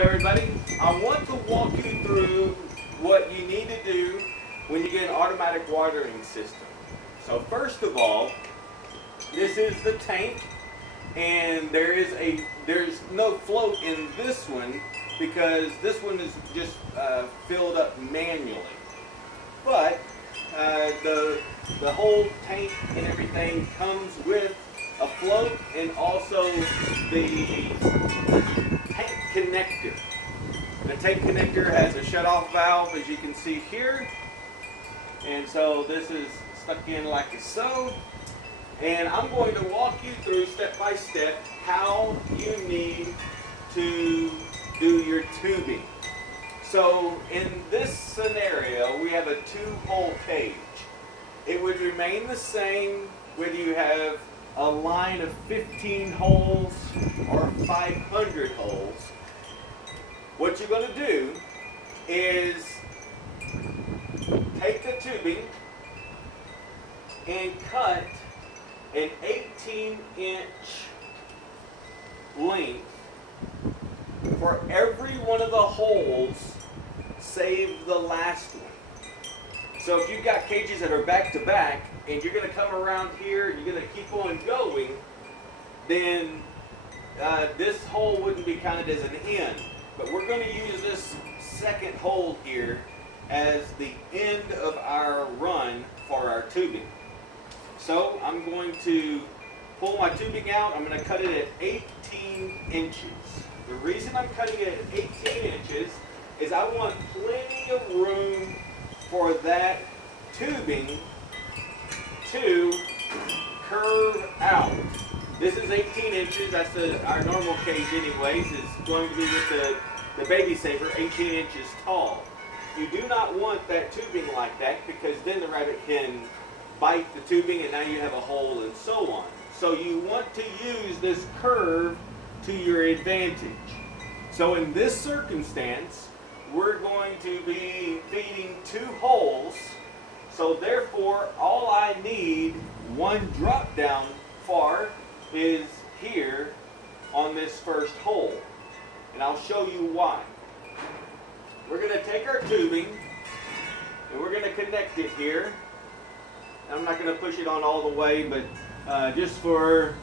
everybody. I want to walk you through what you need to do when you get an automatic watering system. So first of all, this is the tank, and there's no float in this one because this one is just filled up manually. But the whole tank and everything comes with a float and also the tank connector. The tank connector has a shut-off valve, as you can see here, and so this is stuck in like so. And I'm going to walk you through step by step how you need to do your tubing. So in this scenario, we have a 2-hole cage. It would remain the same whether you have a line of 15 holes or 500 holes. What you're going to do is take the tubing and cut an 18-inch length for every one of the holes save the last one. So if you've got cages that are back to back and you're going to come around here, you're going to keep on going, then this hole wouldn't be counted as an end. But we're going to use this second hole here as the end of our run for our tubing. So I'm going to pull my tubing out. I'm going to cut it at 18 inches. The reason I'm cutting it at 18 inches is I want plenty of room for that tubing to curve out. This is 18 inches. That's our normal cage anyways. It's going to be with the baby saver 18 inches tall. You do not want that tubing like that because then the rabbit can bite the tubing and now you have a hole and so on. So you want to use this curve to your advantage. So in this circumstance, we're going to be feeding 2 holes. So therefore, all I need one drop down for is here on this first hole. And I'll show you why. We're going to take our tubing and we're going to connect it here. I'm not going to push it on all the way, but just for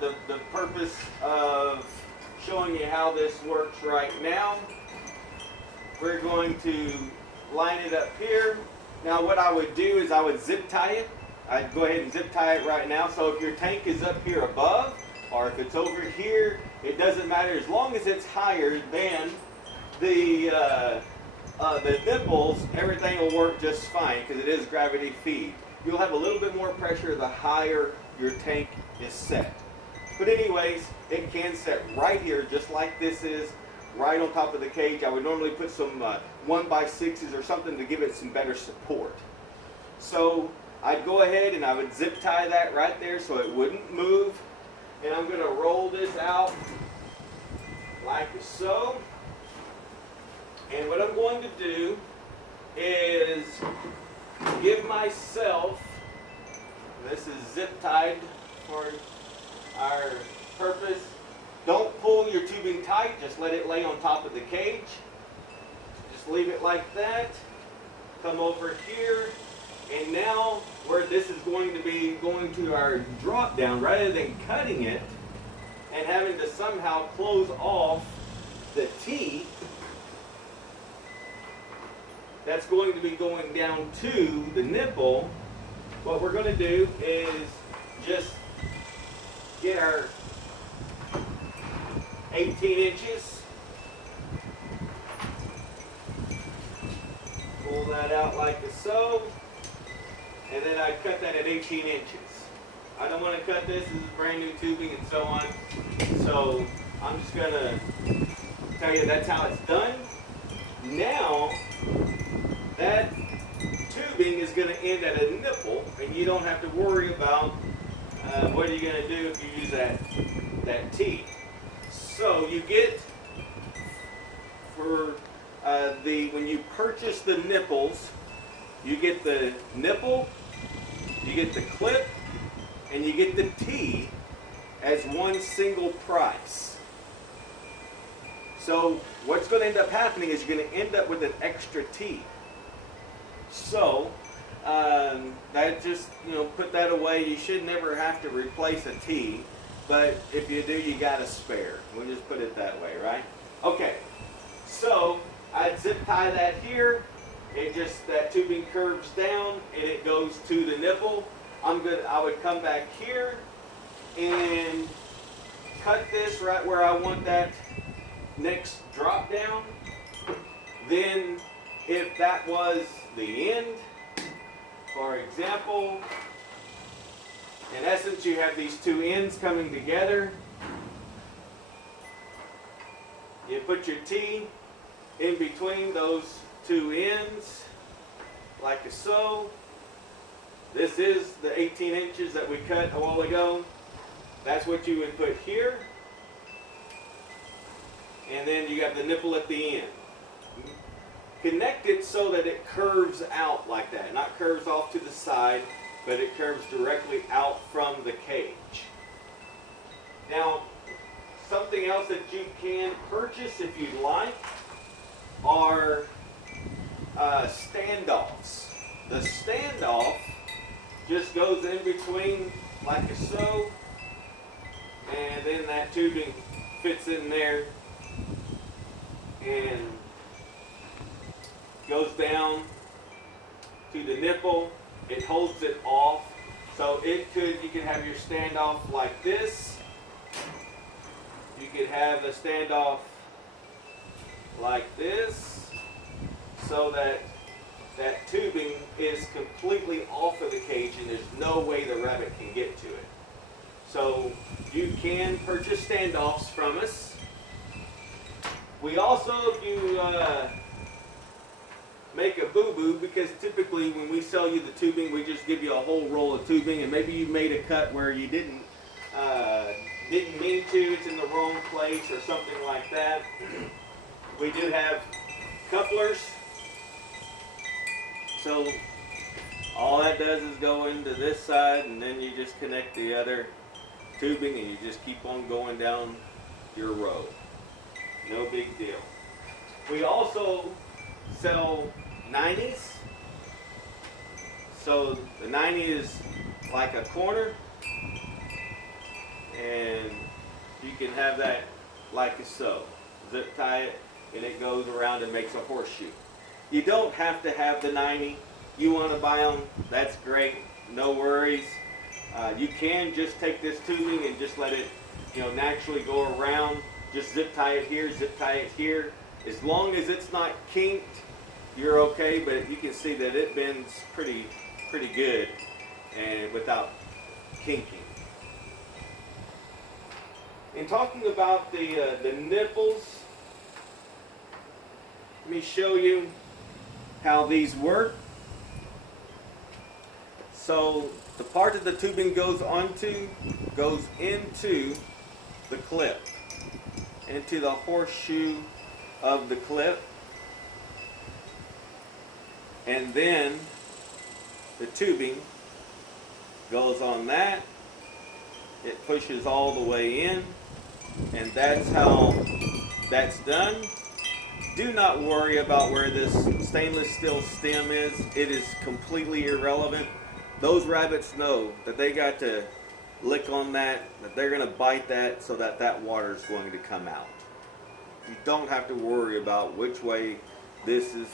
the purpose of showing you how this works right now, we're going to line it up here. Now what I would do is I would zip tie it. I'd go ahead and zip tie it right now. So if your tank is up here above or if it's over here, it doesn't matter as long as it's higher than the nipples, everything will work just fine because it is gravity feed. You'll have a little bit more pressure the higher your tank is set. But anyways, it can set right here just like this is, right on top of the cage. I would normally put some 1x6s or something to give it some better support. So I'd go ahead and I would zip tie that right there so it wouldn't move. And I'm going to roll this out like so. And what I'm going to do is give myself, this is zip tied for our purpose. Don't pull your tubing tight, just let it lay on top of the cage. Just leave it like that. Come over here, and now where this is going to be going to our drop down, rather than cutting it and having to somehow close off the T, that's going to be going down to the nipple. What we're going to do is just get our 18 inches, pull that out like so, and then I cut that at 18 inches. I don't want to cut this is brand new tubing and so on, so I'm just going to tell you that's how it's done. Now, that tubing is going to end at a nipple, and you don't have to worry about what are you going to do if you use that T. So you get, for when you purchase the nipples, you get the nipple, you get the clip, and you get the T as one single price. So what's going to end up happening is you're going to end up with an extra T. So that just, put that away. You should never have to replace a T, but if you do, you got a spare. We'll just put it that way, right? Okay, so I'd zip tie that here. That tubing curves down and it goes to the nipple. I would come back here and cut this right where I want that next drop down. Then if that was the end, for example, in essence you have these two ends coming together. You put your T in between those two ends like so. This is the 18 inches that we cut a while ago. That's what you would put here. And then you have the nipple at the end. Connect it so that it curves out like that. Not curves off to the side, but it curves directly out from the cage. Now, something else that you can purchase if you'd like are standoffs. The standoff just goes in between like so, and then that tubing fits in there and goes down to the nipple. It holds it off. So you could have your standoff like this. You could have a standoff like this, so that that tubing is completely off of the cage and there's no way the rabbit can get to it. So you can purchase standoffs from us. We also, if you make a boo-boo, because typically when we sell you the tubing, we just give you a whole roll of tubing, and maybe you made a cut where you didn't mean to, it's in the wrong place or something like that. We do have couplers. So all that does is go into this side, and then you just connect the other tubing and you just keep on going down your row. No big deal. We also sell 90s. So the 90 is like a corner, and you can have that like so. Zip tie it and it goes around and makes a horseshoe. You don't have to have the 90. You want to buy them, that's great, no worries. You can just take this tubing and just let it naturally go around. Just zip tie it here, zip tie it here. As long as it's not kinked, you're okay, but you can see that it bends pretty good and without kinking. In talking about the nipples, let me show you how these work. So the part that the tubing goes into the clip, into the horseshoe of the clip, and then the tubing goes on that. It pushes all the way in, and that's how that's done. Do not worry about where this stainless steel stem is. It is completely irrelevant. Those rabbits know that they got to lick on that they're going to bite that, so that water is going to come out. You don't have to worry about which way this is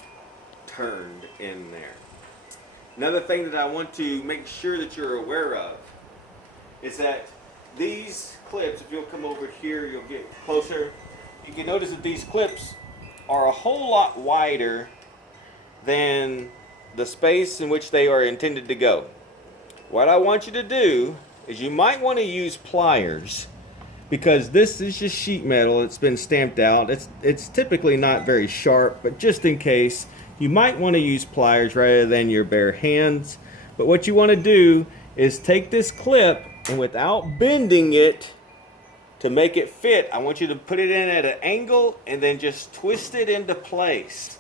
turned in there. Another thing that I want to make sure that you're aware of is that these clips, if you'll come over here, you'll get closer, you can notice that these clips are a whole lot wider than the space in which they are intended to go. What I want you to do is you might want to use pliers, because this is just sheet metal. It's been stamped out. It's typically not very sharp, but just in case, you might want to use pliers rather than your bare hands. But what you want to do is take this clip, and without bending it to make it fit, I want you to put it in at an angle and then just twist it into place.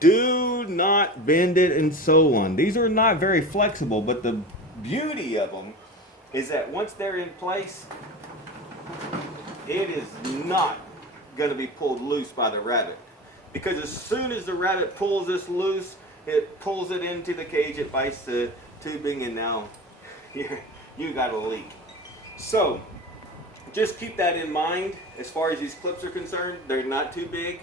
Do not bend it and so on. These are not very flexible, but the beauty of them is that once they're in place, it is not going to be pulled loose by the rabbit. Because as soon as the rabbit pulls this loose, it pulls it into the cage, it bites the tubing, and now you got a leak. So just keep that in mind as far as these clips are concerned. They're not too big.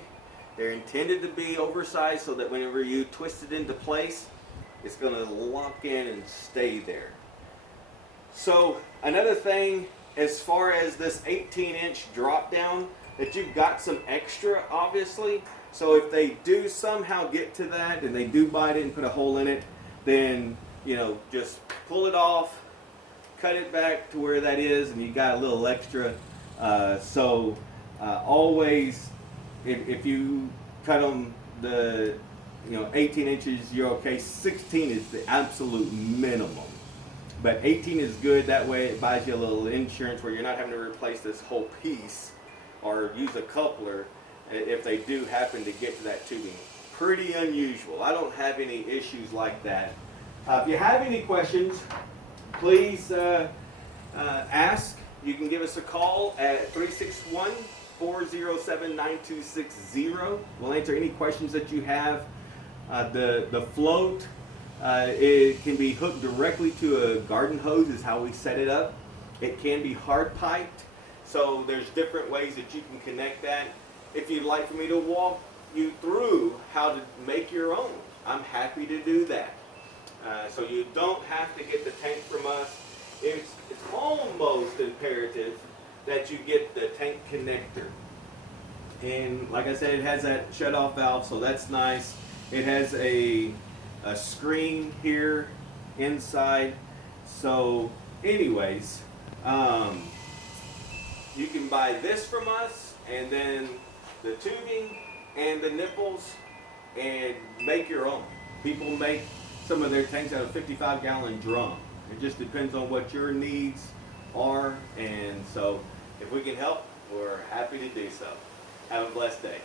They're intended to be oversized so that whenever you twist it into place, it's going to lock in and stay there. So another thing, as far as this 18-inch drop down, that you've got some extra, obviously. So if they do somehow get to that and they do bite it and put a hole in it, then just pull it off, cut it back to where that is, and you got a little extra. Always, if you cut them the 18 inches, you're okay. 16 is the absolute minimum, but 18 is good. That way it buys you a little insurance where you're not having to replace this whole piece or use a coupler if they do happen to get to that tubing. Pretty unusual. I don't have any issues like that. If you have any questions, please ask. You can give us a call at 361-407-9260. We'll answer any questions that you have. The float, it can be hooked directly to a garden hose is how we set it up. It can be hard piped, so there's different ways that you can connect that. If you'd like for me to walk you through how to make your own, I'm happy to do that. So you don't have to get the tank from us. It's almost imperative that you get the tank connector. And like I said, it has that shut-off valve, so that's nice. It has a screen here inside. So anyways, you can buy this from us, and then the tubing and the nipples, and make your own. People make some of their tanks out of 55-gallon drum. It just depends on what your needs are, and so if we can help, we're happy to do so. Have a blessed day.